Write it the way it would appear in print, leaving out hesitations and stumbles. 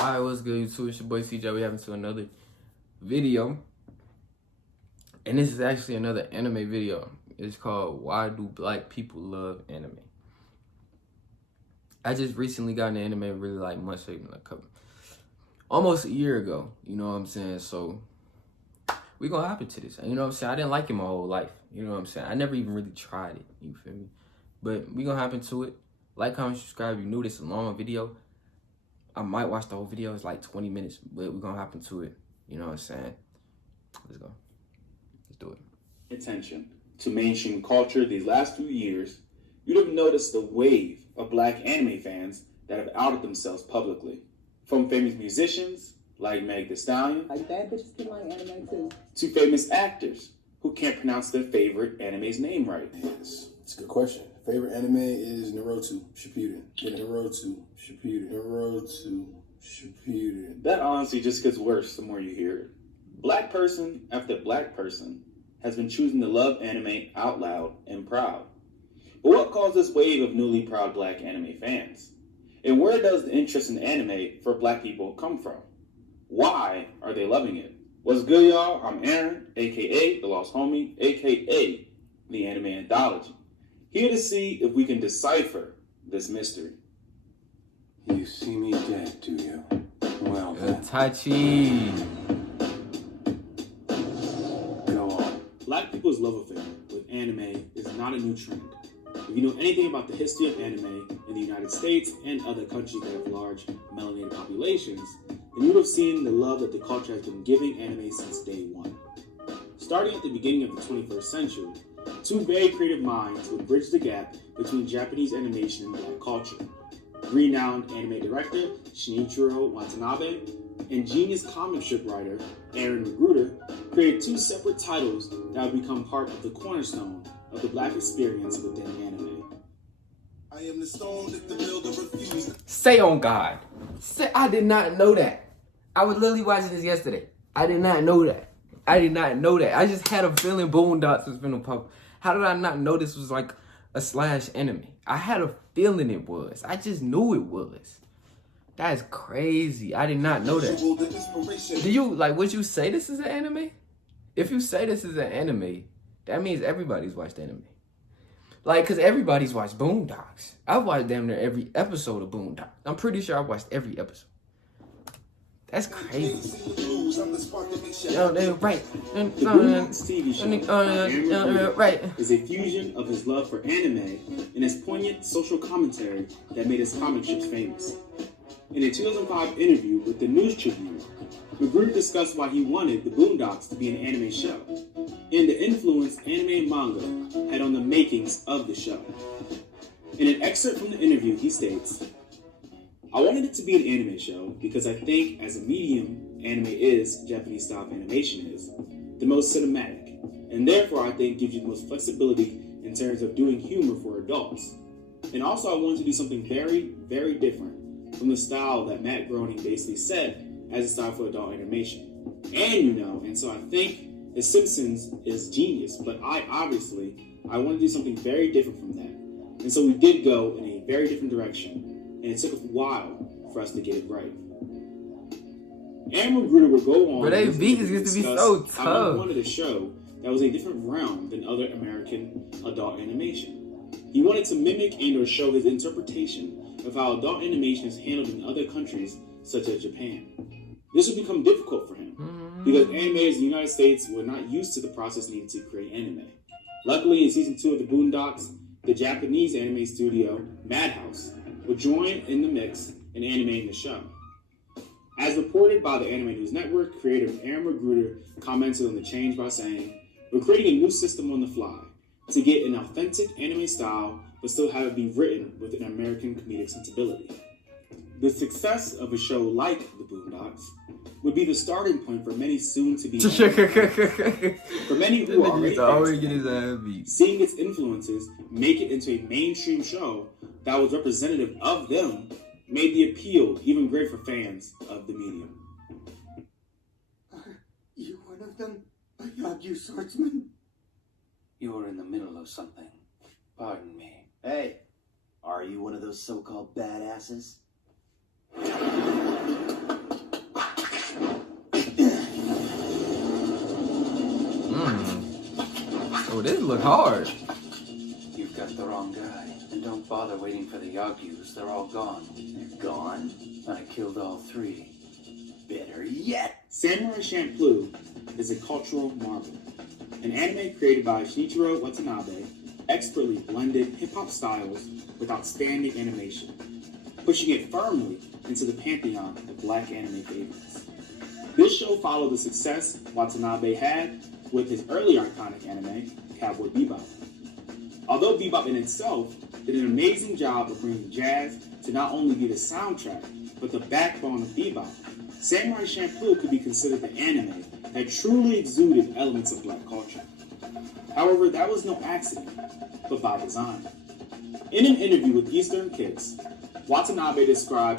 Alright, what's good, YouTube? It's your boy CJ. We having to another video. And this is actually another anime video. It's called Why Do Black People Love Anime? I just recently got into anime really like much like almost a year ago. You know what I'm saying? So we gonna hop into this. You know what I'm saying? I didn't like it my whole life. You know what I'm saying? I never even really tried it. You feel me? But we gonna hop into it. Like, comment, subscribe. If you new, this is a long video. I might watch the whole video. It's like 20 minutes, but we're gonna hop into it. You know what I'm saying? Let's go. Let's do it. Attention to mainstream culture these last few years, you'd have noticed the wave of black anime fans that have outed themselves publicly. From famous musicians like Meg Thee Stallion, like bad bitches can like anime too, to famous actors who can't pronounce their favorite anime's name right. Yes, it's a good question. Favorite anime is Naruto Shippuden. Naruto Shippuden. Naruto Shippuden. That honestly just gets worse the more you hear it. Black person after black person has been choosing to love anime out loud and proud. But what caused this wave of newly proud black anime fans? And where does the interest in anime for black people come from? Why are they loving it? What's good, y'all? I'm Aaron, aka The Lost Homie, aka The Anime Anthology. Here to see if we can decipher this mystery. You see me dead, do you? Well, then. Tachi. Go on. Black people's love affair with anime is not a new trend. If you know anything about the history of anime in the United States and other countries that have large melanated populations, then you would have seen the love that the culture has been giving anime since day one. Starting at the beginning of the 21st century, two very creative minds would bridge the gap between Japanese animation and black culture. Renowned anime director Shinichiro Watanabe and genius comic strip writer Aaron Magruder created two separate titles that would become part of the cornerstone of the black experience within anime. I am the stone that the builder refused. Say on God. Say, I did not know that. I was literally watching this yesterday. I did not know that. I just had a feeling Boondocks was gonna pop. How did I not know this was like a slash anime? I had a feeling it was. I just knew it was. That's crazy. I did not know that. Do you, like, would you say this is an anime? If you say this is an anime, that means everybody's watched anime. Like, because everybody's watched Boondocks. I've watched damn near every episode of Boondocks. I'm pretty sure I watched every episode. That's crazy. Yo, they're right. The Boondocks TV show Right. is a fusion of his love for anime and his poignant social commentary that made his comic strips famous. In a 2005 interview with the News Tribune, Magruder discussed why he wanted the Boondocks to be an anime show and the influence anime and manga had on the makings of the show. In an excerpt from the interview, he states, "I wanted it to be an anime show because I think as a medium, anime is, Japanese style of animation is, the most cinematic, and therefore I think gives you the most flexibility in terms of doing humor for adults. And also I wanted to do something very, very different from the style that Matt Groening basically said as a style for adult animation. And so I think The Simpsons is genius, but I want to do something very different from that. And so we did go in a very different direction, and it took a while for us to get it right." Aaron Magruder would go on But they beats used to be so how tough. he wanted a show that was a different realm than other American adult animation. He wanted to mimic and or show his interpretation of how adult animation is handled in other countries, such as Japan. This would become difficult for him, because animators in the United States were not used to the process needed to create anime. Luckily, in season 2 of the Boondocks, the Japanese anime studio, Madhouse, would join in the mix in animating the show. As reported by the Anime News Network, creator Aaron Magruder commented on the change by saying, "We're creating a new system on the fly to get an authentic anime style, but still have it be written with an American comedic sensibility. The success of a show like the Boondocks would be the starting point for many soon-to-be for many who are already fans, seeing its influences make it into a mainstream show that was representative of them made the appeal even greater for fans of the medium." Are you one of them? A Yagyu swordsman? You're in the middle of something. Pardon me. Hey, are you one of those so-called badasses? Oh, this look hard. You've got the wrong guy. And don't bother waiting for the Yagyus. They're all gone. They're gone? I killed all 3. Better yet. Samurai Champloo is a cultural marvel. An anime created by Shinichiro Watanabe expertly blended hip-hop styles with outstanding animation, pushing it firmly into the pantheon of black anime favorites. This show followed the success Watanabe had with his earlier iconic anime, Cowboy Bebop. Although Bebop in itself did an amazing job of bringing jazz to not only be the soundtrack, but the backbone of Bebop, Samurai Champloo could be considered the anime that truly exuded elements of black culture. However, that was no accident, but by design. In an interview with Eastern Kicks, Watanabe describes